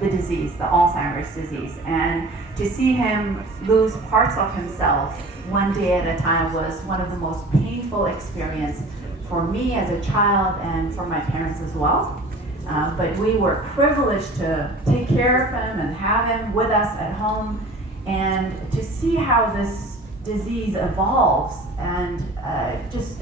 the disease, the Alzheimer's disease. And to see him lose parts of himself one day at a time was one of the most painful experiences for me as a child and for my parents as well. But we were privileged to take care of him and have him with us at home, and to see how this disease evolves, and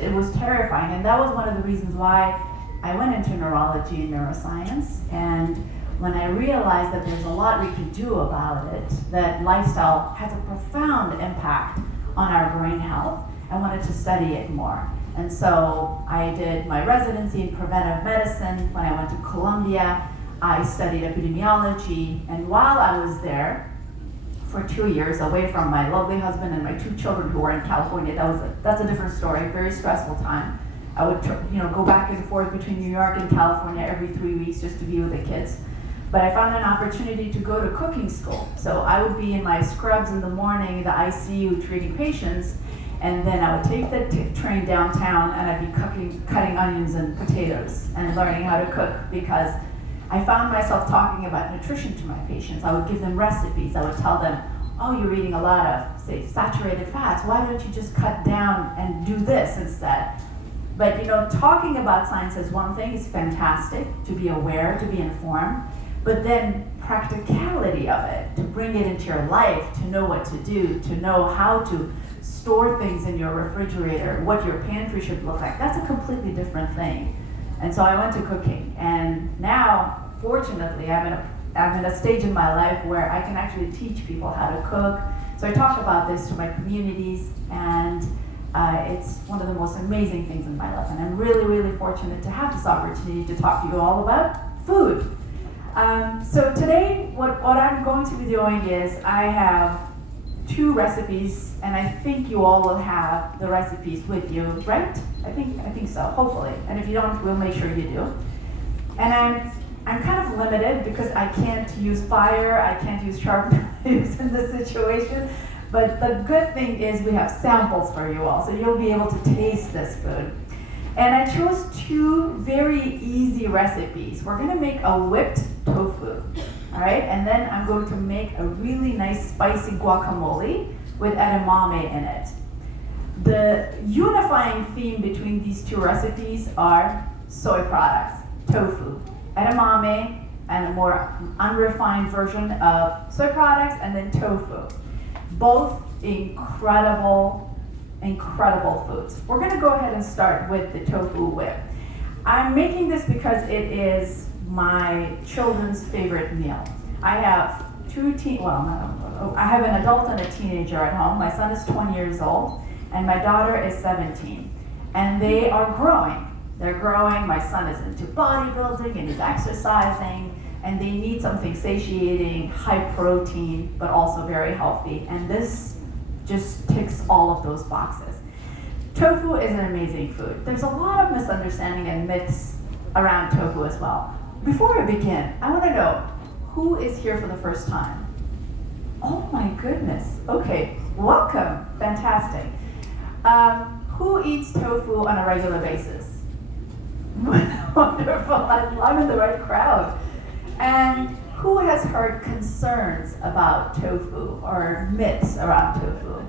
it was terrifying. And that was one of the reasons why I went into neurology and neuroscience. And when I realized that there's a lot we can do about it, that lifestyle has a profound impact on our brain health, I wanted to study it more. And so I did my residency in preventive medicine. When I went to Columbia, I studied epidemiology. And while I was there for 2 years, away from my lovely husband and my 2 children who were in California, that's a different story, very stressful time. I would go back and forth between New York and California every 3 weeks just to be with the kids. But I found an opportunity to go to cooking school. So I would be in my scrubs in the morning, the ICU treating patients, and then I would take the train downtown and I'd be cutting onions and potatoes and learning how to cook, because I found myself talking about nutrition to my patients. I would give them recipes. I would tell them, oh, you're eating a lot of, say, saturated fats. Why don't you just cut down and do this instead? But talking about science is one thing. It's fantastic to be aware, to be informed. But then practicality of it, to bring it into your life, to know what to do, to know how to store things in your refrigerator, what your pantry should look like, that's a completely different thing. And so I went to cooking, and now, fortunately, I'm in a stage in my life where I can actually teach people how to cook. So I talk about this to my communities, and it's one of the most amazing things in my life. And I'm really, really fortunate to have this opportunity to talk to you all about food. So today, what I'm going to be doing is I have 2 recipes, and I think you all will have the recipes with you, right? I think so, hopefully. And if you don't, we'll make sure you do. And I'm kind of limited because I can't use fire, I can't use sharp knives in this situation. But the good thing is we have samples for you all, so you'll be able to taste this food. And I chose 2 very easy recipes. We're gonna make a whipped tofu, all right? And then I'm going to make a really nice spicy guacamole with edamame in it. The unifying theme between these 2 recipes are soy products, tofu, edamame, and a more unrefined version of soy products, and then tofu. Both incredible foods. We're gonna go ahead and start with the tofu whip. I'm making this because it is my children's favorite meal. I have I have an adult and a teenager at home. My son is 20 years old, and my daughter is 17. And they are growing. They're growing. My son is into bodybuilding and he's exercising, and they need something satiating, high protein, but also very healthy. And this just ticks all of those boxes. Tofu is an amazing food. There's a lot of misunderstanding and myths around tofu as well. Before I begin, I want to know, who is here for the first time? Oh my goodness. Okay, welcome. Fantastic. Who eats tofu on a regular basis? Wonderful. I'm in the right crowd. And who has heard concerns about tofu or myths around tofu?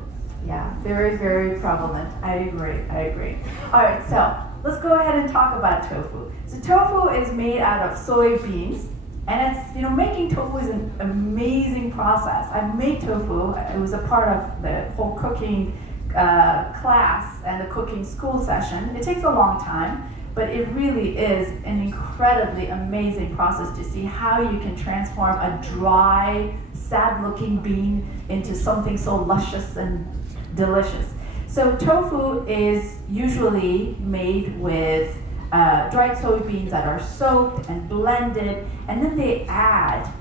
Yeah, very, very prevalent. I agree. All right, so let's go ahead and talk about tofu. So tofu is made out of soybeans, and it's, making tofu is an amazing process. I've made tofu. It was a part of the whole cooking class and the cooking school session. It takes a long time, but it really is an incredibly amazing process to see how you can transform a dry, sad-looking bean into something so luscious and delicious. So tofu is usually made with dried soybeans that are soaked and blended, and then they add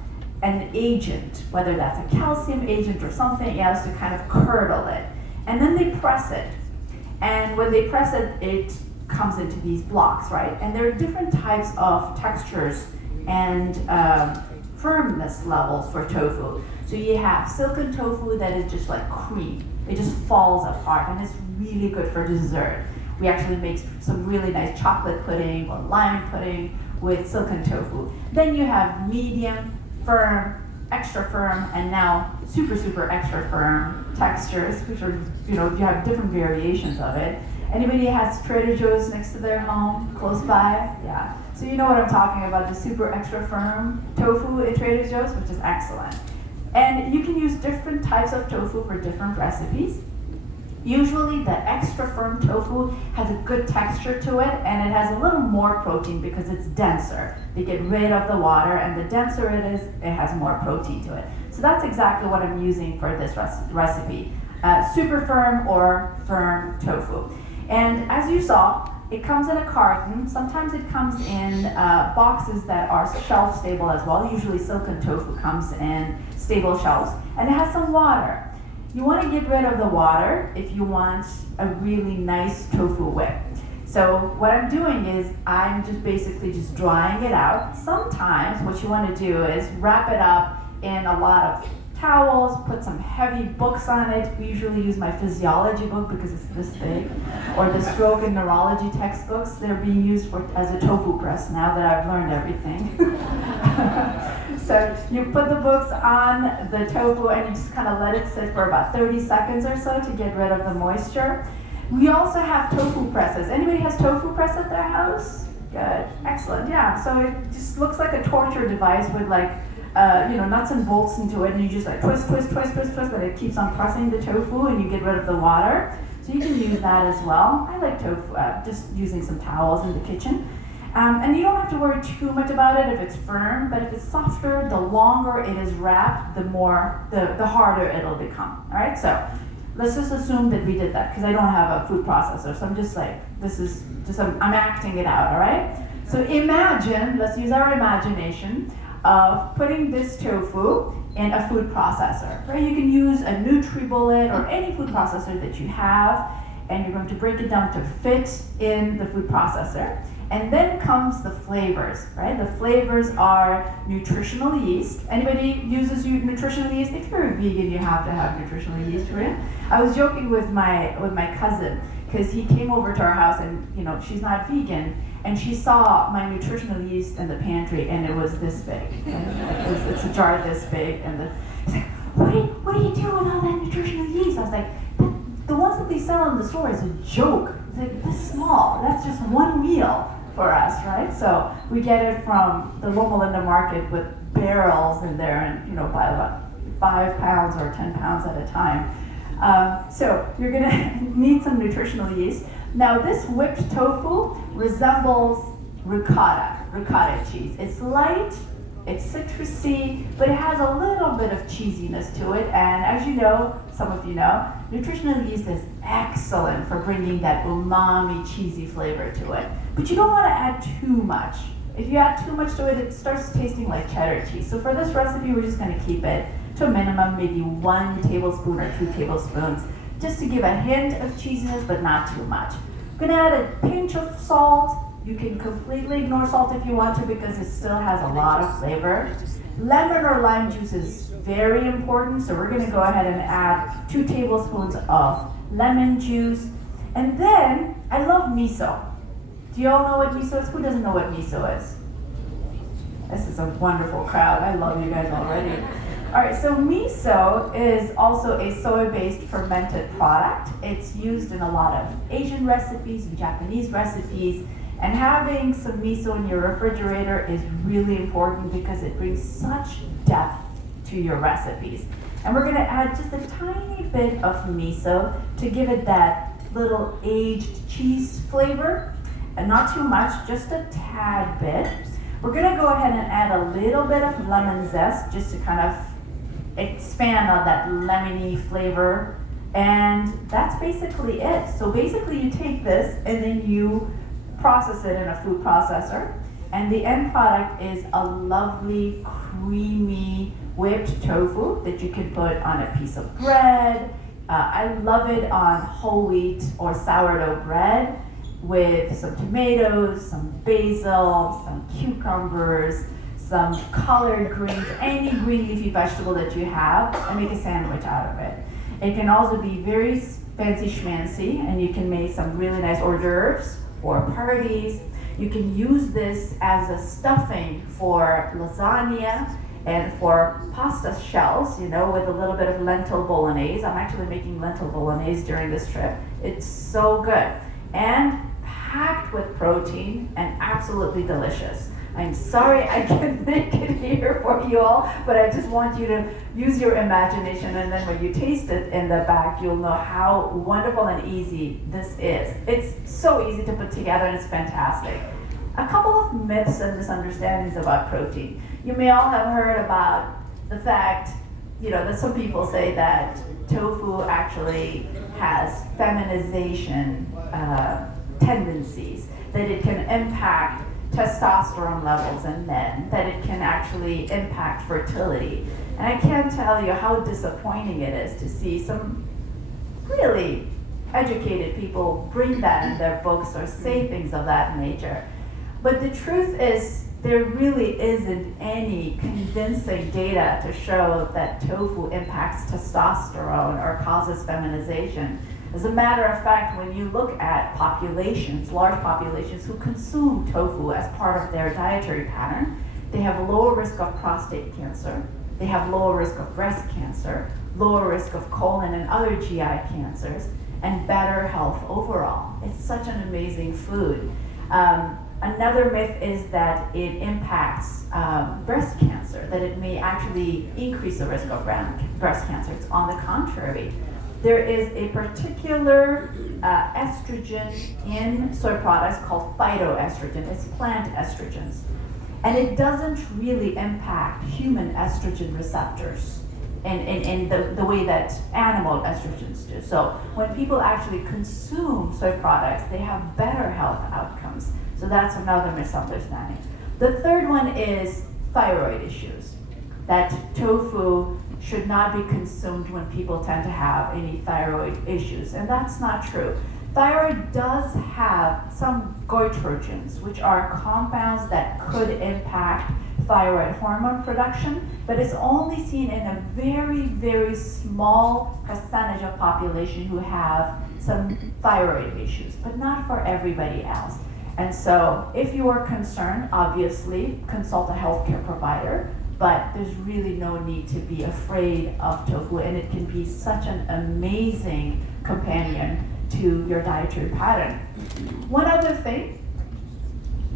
an agent, whether that's a calcium agent or something else, to kind of curdle it. And then they press it. And when they press it, it comes into these blocks, right? And there are different types of textures and firmness levels for tofu. So you have silken tofu that is just like cream. It just falls apart, and it's really good for dessert. We actually make some really nice chocolate pudding or lime pudding with silken tofu. Then you have medium firm, extra firm, and now super, super extra firm textures, which are, you have different variations of it. Anybody has Trader Joe's next to their home, close by? Yeah. So you know what I'm talking about, the super extra firm tofu at Trader Joe's, which is excellent. And you can use different types of tofu for different recipes. Usually the extra firm tofu has a good texture to it, and it has a little more protein because it's denser. They get rid of the water, and the denser it is, it has more protein to it. So that's exactly what I'm using for this recipe. Super firm or firm tofu. And as you saw, it comes in a carton. Sometimes it comes in boxes that are shelf stable as well. Usually silken tofu comes in stable shelves, and it has some water. You want to get rid of the water if you want a really nice tofu whip. So what I'm doing is I'm just basically just drying it out. Sometimes what you want to do is wrap it up in a lot of towels, put some heavy books on it. We usually use my physiology book because it's this big, or the stroke and neurology textbooks. They're being used as a tofu press now that I've learned everything. So you put the books on the tofu and you just kind of let it sit for about 30 seconds or so to get rid of the moisture. We also have tofu presses. Anybody has tofu press at their house? Good, excellent, yeah. So it just looks like a torture device with nuts and bolts into it, and you just twist, and it keeps on pressing the tofu and you get rid of the water. So you can use that as well. I like tofu, just using some towels in the kitchen. And you don't have to worry too much about it if it's firm, but if it's softer, the longer it is wrapped, the harder it'll become, all right? So let's just assume that we did that, because I don't have a food processor, so I'm just I'm acting it out, all right? So imagine, let's use our imagination of putting this tofu in a food processor, right? You can use a NutriBullet or any food processor that you have, and you're going to break it down to fit in the food processor. And then comes the flavors, right? The flavors are nutritional yeast. Anybody uses nutritional yeast? If you're a vegan, you have to have nutritional yeast, right? I was joking with my cousin, because he came over to our house and, she's not vegan, and she saw my nutritional yeast in the pantry, and it was this big. It's a jar this big, and he's like, what do you do with all that nutritional yeast? I was like, the ones that they sell in the store is a joke. It's like this small. That's just one meal for us, right? So we get it from the Loma Linda market with barrels in there, and by about 5 pounds or 10 pounds at a time. So you're gonna need some nutritional yeast. Now this whipped tofu resembles ricotta cheese. It's light, it's citrusy, but it has a little bit of cheesiness to it. And as you know, some of you know, nutritional yeast is excellent for bringing that umami, cheesy flavor to it. But you don't want to add too much. If you add too much to it, it starts tasting like cheddar cheese. So for this recipe, we're just going to keep it to a minimum, maybe 1 tablespoon or 2 tablespoons, just to give a hint of cheesiness, but not too much. I'm going to add a pinch of salt. You can completely ignore salt if you want to, because it still has a lot of flavor. Lemon or lime juice is very important, so we're going to go ahead and add 2 tablespoons of lemon juice. And then, I love miso. Do you all know what miso is? Who doesn't know what miso is? This is a wonderful crowd. I love you guys already. All right, so miso is also a soy-based fermented product. It's used in a lot of Asian recipes and Japanese recipes. And having some miso in your refrigerator is really important because it brings such depth to your recipes. And we're gonna add just a tiny bit of miso to give it that little aged cheese flavor. And not too much, just a tad bit. We're gonna go ahead and add a little bit of lemon zest just to kind of expand on that lemony flavor. And that's basically it. So basically you take this and then you process it in a food processor, and the end product is a lovely, creamy, whipped tofu that you can put on a piece of bread. I love it on whole wheat or sourdough bread with some tomatoes, some basil, some cucumbers, some collard greens, any green leafy vegetable that you have, and make a sandwich out of it. It can also be very fancy schmancy, and you can make some really nice hors d'oeuvres for parties. You can use this as a stuffing for lasagna. And for pasta shells, with a little bit of lentil bolognese, I'm actually making lentil bolognese during this trip. It's so good. And packed with protein and absolutely delicious. I'm sorry I can't make it here for you all, but I just want you to use your imagination, and then when you taste it in the back, you'll know how wonderful and easy this is. It's so easy to put together, and it's fantastic. A couple of myths and misunderstandings about protein. You may all have heard about the fact, that some people say that tofu actually has feminization tendencies, that it can impact testosterone levels in men, that it can actually impact fertility. And I can't tell you how disappointing it is to see some really educated people bring that in their books or say things of that nature. But the truth is, there really isn't any convincing data to show that tofu impacts testosterone or causes feminization. As a matter of fact, when you look at populations, large populations who consume tofu as part of their dietary pattern, they have lower risk of prostate cancer, they have lower risk of breast cancer, lower risk of colon and other GI cancers, and better health overall. It's such an amazing food. Another myth is that it impacts breast cancer, that it may actually increase the risk of breast cancer. It's on the contrary. There is a particular estrogen in soy products called phytoestrogen. It's plant estrogens. And it doesn't really impact human estrogen receptors in the way that animal estrogens do. So when people actually consume soy products, they have better health outcomes. So that's another misunderstanding. The third one is thyroid issues, that tofu should not be consumed when people tend to have any thyroid issues, and that's not true. Thyroid does have some goitrogens, which are compounds that could impact thyroid hormone production, but it's only seen in a very, very small percentage of population who have some thyroid issues, but not for everybody else. And so if you are concerned, obviously consult a healthcare provider, but there's really no need to be afraid of tofu, and it can be such an amazing companion to your dietary pattern. One other thing,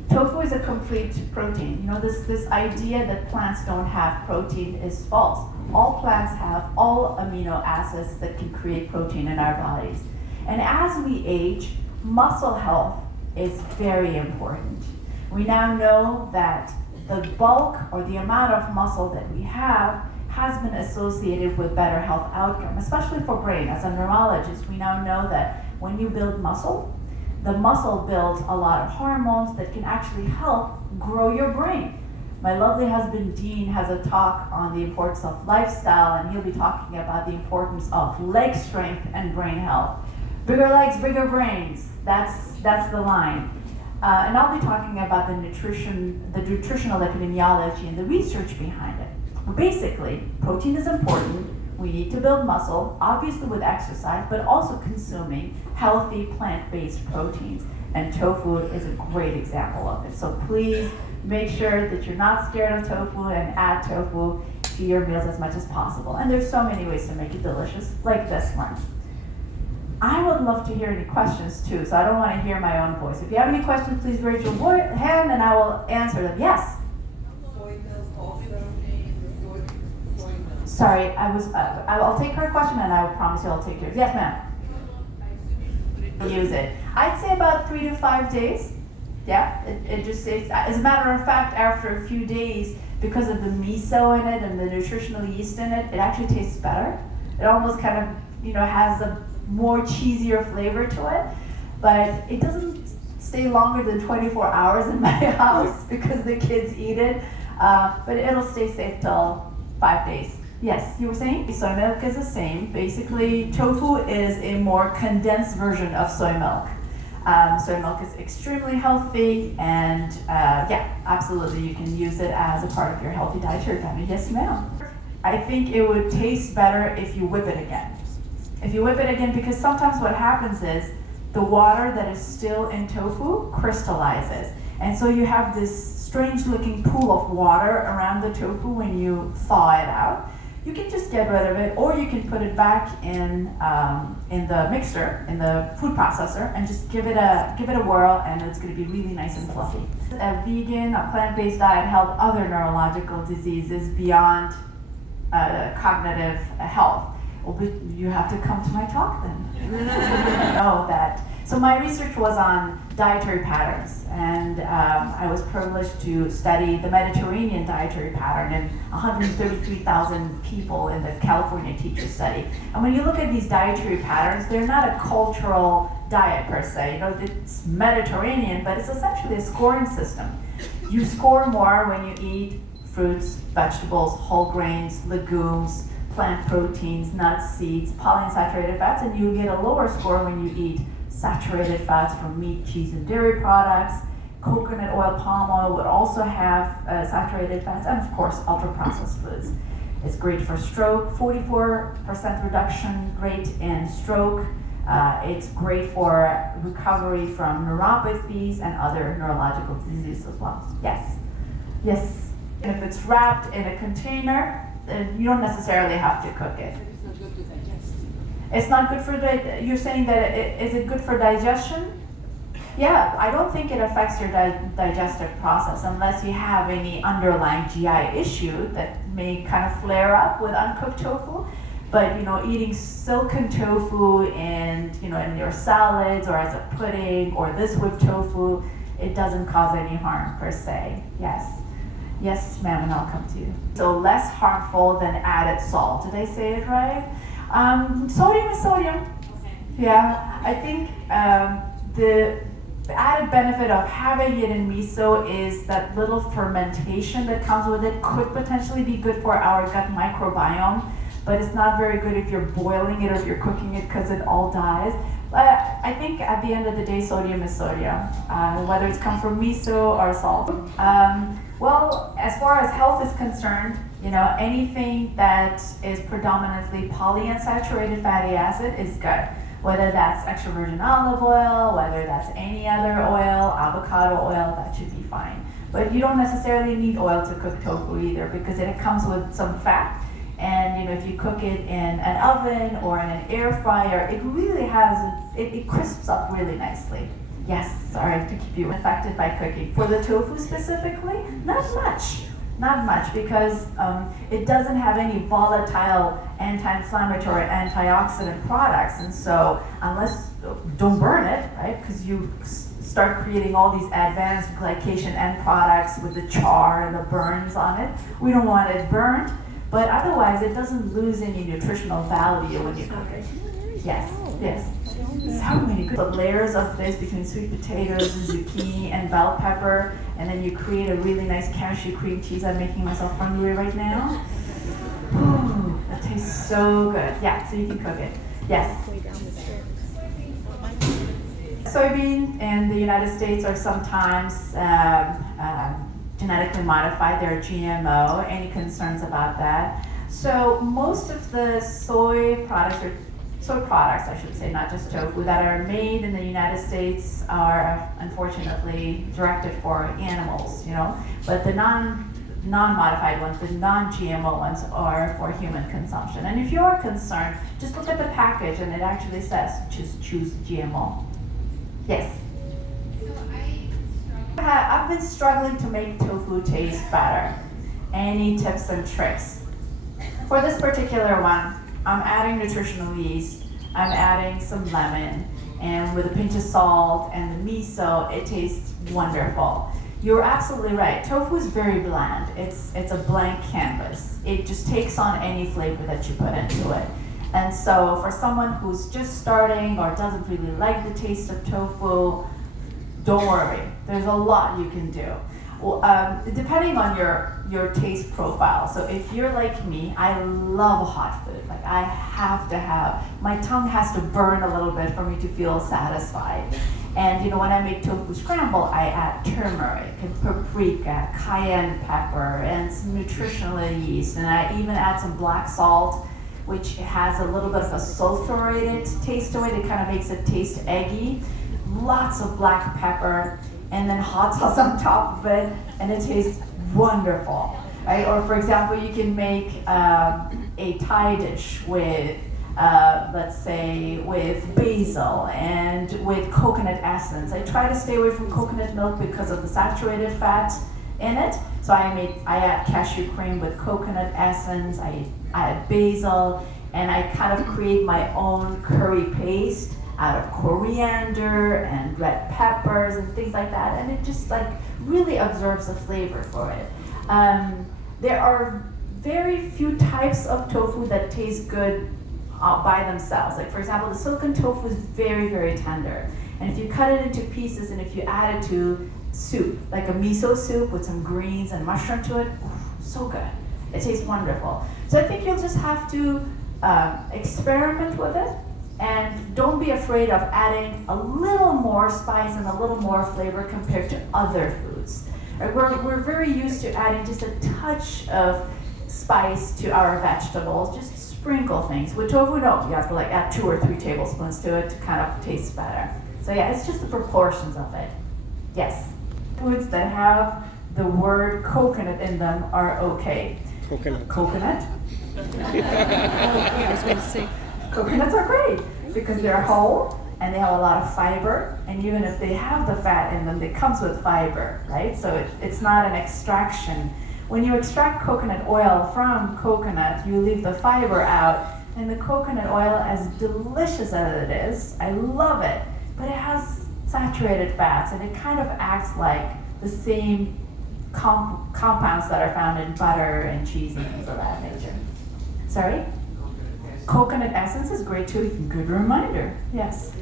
tofu is a complete protein. This idea that plants don't have protein is false. All plants have all amino acids that can create protein in our bodies. And as we age, muscle health is very important. We now know that the bulk or the amount of muscle that we have has been associated with better health outcome, especially for brain. As a neurologist, we now know that when you build muscle, the muscle builds a lot of hormones that can actually help grow your brain. My lovely husband Dean has a talk on the importance of lifestyle, and he'll be talking about the importance of leg strength and brain health. Bigger legs, bigger brains. That's the line. And I'll be talking about the nutritional epidemiology and the research behind it. Basically, protein is important. We need to build muscle, obviously with exercise, but also consuming healthy plant-based proteins. And tofu is a great example of it. So please make sure that you're not scared of tofu and add tofu to your meals as much as possible. And there's so many ways to make it delicious, like this one. I would love to hear any questions too, so I don't want to hear my own voice. If you have any questions, please raise your hand and I will answer them. Yes? Soy milk also. Sorry, I'll take her question and I will promise you I'll take yours. Yes, ma'am? Use it. I'd say about 3 to 5 days. Yeah, it just stays. As a matter of fact, after a few days, because of the miso in it and the nutritional yeast in it, it actually tastes better. It almost kind of, has a more cheesier flavor to it, but it doesn't stay longer than 24 hours in my house because the kids eat it, but it'll stay safe till 5 days. Yes, you were saying? Soy milk is the same. Basically, tofu is a more condensed version of soy milk. Soy milk is extremely healthy, and absolutely, you can use it as a part of your healthy dietary plan. Yes, ma'am. I think it would taste better if you whip it again. If you whip it again, because sometimes what happens is the water that is still in tofu crystallizes. And so you have this strange looking pool of water around the tofu when you thaw it out. You can just get rid of it, or you can put it back in the mixer, in the food processor, and just give it a whirl, and it's going to be really nice and fluffy. A vegan, a plant-based diet help other neurological diseases beyond cognitive health. Well, you have to come to my talk then. Know that. So my research was on dietary patterns, and I was privileged to study the Mediterranean dietary pattern in 133,000 people in the California teacher study. And when you look at these dietary patterns, they're not a cultural diet per se. You know, it's Mediterranean, but it's essentially a scoring system. You score more when you eat fruits, vegetables, whole grains, legumes, plant proteins, nuts, seeds, polyunsaturated fats, and you get a lower score when you eat saturated fats from meat, cheese, and dairy products. Coconut oil, palm oil would also have saturated fats, and of course, ultra-processed foods. It's great for stroke, 44% reduction rate in stroke. It's great for recovery from neuropathies and other neurological diseases as well. Yes, yes. And if it's wrapped in a container, you don't necessarily have to cook it. It's not good for you're saying that is it good for digestion? Yeah, I don't think it affects your digestive process unless you have any underlying GI issue that may kind of flare up with uncooked tofu. But you know, eating silken tofu and in your salads or as a pudding or this whipped tofu, it doesn't cause any harm per se. Yes. Yes, ma'am, and I'll come to you. So less harmful than added salt. Did I say it right? Sodium is sodium. Okay. Yeah, I think the added benefit of having it in miso is that little fermentation that comes with it could potentially be good for our gut microbiome, but it's not very good if you're boiling it or if you're cooking it because it all dies. I think at the end of the day, sodium is sodium, whether it's come from miso or salt. Well, as far as health is concerned, anything that is predominantly polyunsaturated fatty acid is good. Whether that's extra virgin olive oil, whether that's any other oil, avocado oil, that should be fine. But you don't necessarily need oil to cook tofu either because it comes with some fat. And if you cook it in an oven or in an air fryer, it really it crisps up really nicely. Yes, sorry to keep you affected by cooking. For the tofu specifically, not much because it doesn't have any volatile anti-inflammatory, antioxidant products. And so don't burn it, right? Because you start creating all these advanced glycation end products with the char and the burns on it. We don't want it burnt, but otherwise it doesn't lose any nutritional value when you cook it. Yes. So many good layers of this between sweet potatoes and zucchini and bell pepper, and then you create a really nice cashew cream cheese. I'm making myself hungry right now. Ooh, that tastes so good. Yeah, so you can cook it. Yes. Soybean in the United States are sometimes genetically modified. They're GMO. Any concerns about that? So most of the soy products, I should say, not just tofu, that are made in the United States are unfortunately directed for animals, but the non-modified ones, the non-GMO ones are for human consumption. And if you're concerned, just look at the package and it actually says just choose GMO. Yes? I've been struggling to make tofu taste better. Any tips and tricks? For this particular one, I'm adding nutritional yeast, I'm adding some lemon, and with a pinch of salt and the miso, it tastes wonderful. You're absolutely right. Tofu is very bland. It's a blank canvas. It just takes on any flavor that you put into it. And so for someone who's just starting or doesn't really like the taste of tofu, don't worry. There's a lot you can do. Well, depending on your taste profile. So if you're like me, I love hot food. Like I have to have, my tongue has to burn a little bit for me to feel satisfied. And when I make tofu scramble, I add turmeric and paprika, cayenne pepper, and some nutritional yeast. And I even add some black salt, which has a little bit of a sulfurated taste to it. It kind of makes it taste eggy. Lots of black pepper. and then hot sauce on top of it, and it tastes wonderful, right? Or for example, you can make a Thai dish with, let's say, with basil and with coconut essence. I try to stay away from coconut milk because of the saturated fat in it. So I add cashew cream with coconut essence, I add basil, and I kind of create my own curry paste out of coriander and red peppers and things like that, and it just like really absorbs the flavor for it. There are very few types of tofu that taste good by themselves. Like for example, the silken tofu is very, very tender. And if you cut it into pieces and if you add it to soup, like a miso soup with some greens and mushroom to it, so good. It tastes wonderful. So I think you'll just have to experiment with it, and don't be afraid of adding a little more spice and a little more flavor compared to other foods. Right? We're very used to adding just a touch of spice to our vegetables, just sprinkle things. With tofu, no, you have to like add 2 or 3 tablespoons to it to kind of taste better. So yeah, it's just the proportions of it. Yes. Foods that have the word coconut in them are okay. Coconut? I was going to say. Coconuts are great because they're whole and they have a lot of fiber, and even if they have the fat in them, it comes with fiber, right? So it's not an extraction. When you extract coconut oil from coconut, you leave the fiber out, and the coconut oil, as delicious as it is, I love it, but it has saturated fats, and it kind of acts like the same compounds that are found in butter and cheese and things of that nature. Sorry? Coconut essence is great too. Good reminder. Yes.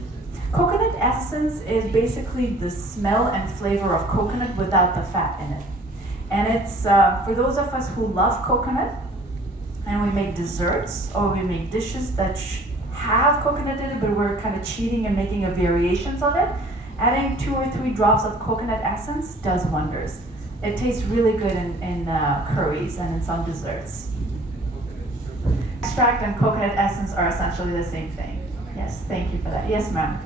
Coconut essence is basically the smell and flavor of coconut without the fat in it. And it's for those of us who love coconut and we make desserts or we make dishes that have coconut in it, but we're kind of cheating and making a variations of it, adding 2 or 3 drops of coconut essence does wonders. It tastes really good in curries and in some desserts. Extract and coconut essence are essentially the same thing. Yes, thank you for that. Yes, ma'am.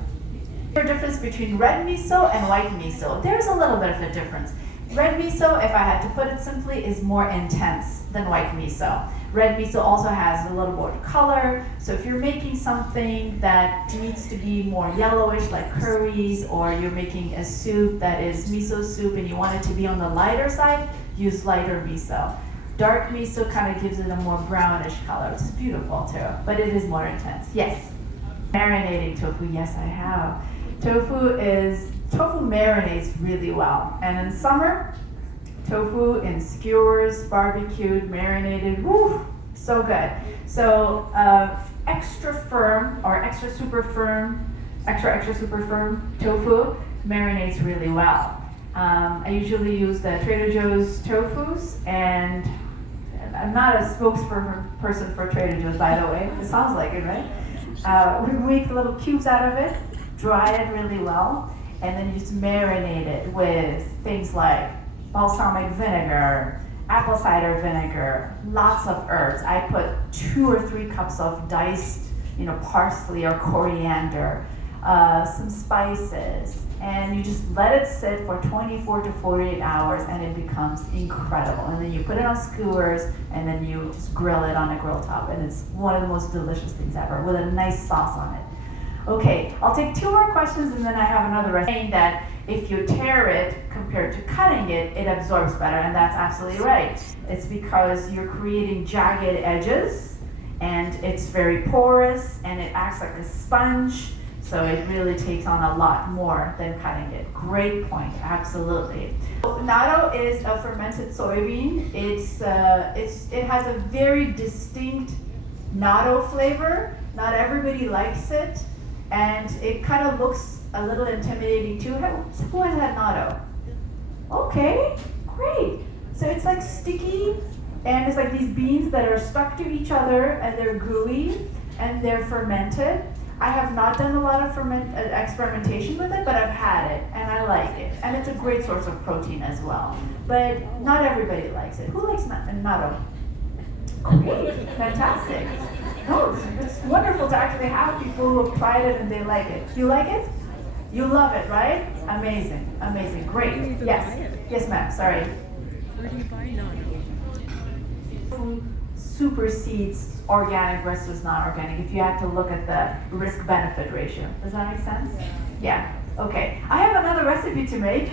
There's a difference between red miso and white miso. There's a little bit of a difference. Red miso, if I had to put it simply, is more intense than white miso. Red miso also has a little more color, so if you're making something that needs to be more yellowish, like curries, or you're making a soup that is miso soup and you want it to be on the lighter side, use lighter miso. Dark miso kind of gives it a more brownish color, which is beautiful too, but it is more intense. Yes. Marinating tofu, yes I have. Tofu marinates really well, and in summer, tofu in skewers, barbecued, marinated, woo, so good. So extra firm or extra super firm tofu marinates really well. I usually use the Trader Joe's tofus, and I'm not a spokesperson for Trader Joe's, by the way. It sounds like it, right? We make little cubes out of it, dry it really well, and then you just marinate it with things like balsamic vinegar, apple cider vinegar, lots of herbs. I put 2 or 3 cups of diced, parsley or coriander, some spices, and you just let it sit for 24 to 48 hours, and it becomes incredible. And then you put it on skewers, and then you just grill it on a grill top, and it's one of the most delicious things ever with a nice sauce on it. Okay, I'll take 2 more questions, and then I have another recipe saying that if you tear it compared to cutting it, it absorbs better, and that's absolutely right. It's because you're creating jagged edges, and it's very porous, and it acts like a sponge, so it really takes on a lot more than cutting it. Great point, absolutely. Natto is a fermented soybean. It has a very distinct natto flavor. Not everybody likes it, and it kind of looks a little intimidating too. Who has had natto? Okay, great. So it's like sticky, and it's like these beans that are stuck to each other, and they're gooey, and they're fermented. I have not done a lot of experimentation with it, but I've had it, and I like it. And it's a great source of protein as well. But not everybody likes it. Who likes natto? Great, fantastic. No, it's wonderful to actually have people who have tried it and they like it. You like it? You love it, right? Amazing, amazing, great. Where do you even Yes, buy it? yes, ma'am. Sorry. Where do you buy nano? Supersedes organic versus non-organic if you had to look at the risk-benefit ratio. Does that make sense? Yeah. Okay. I have another recipe to make.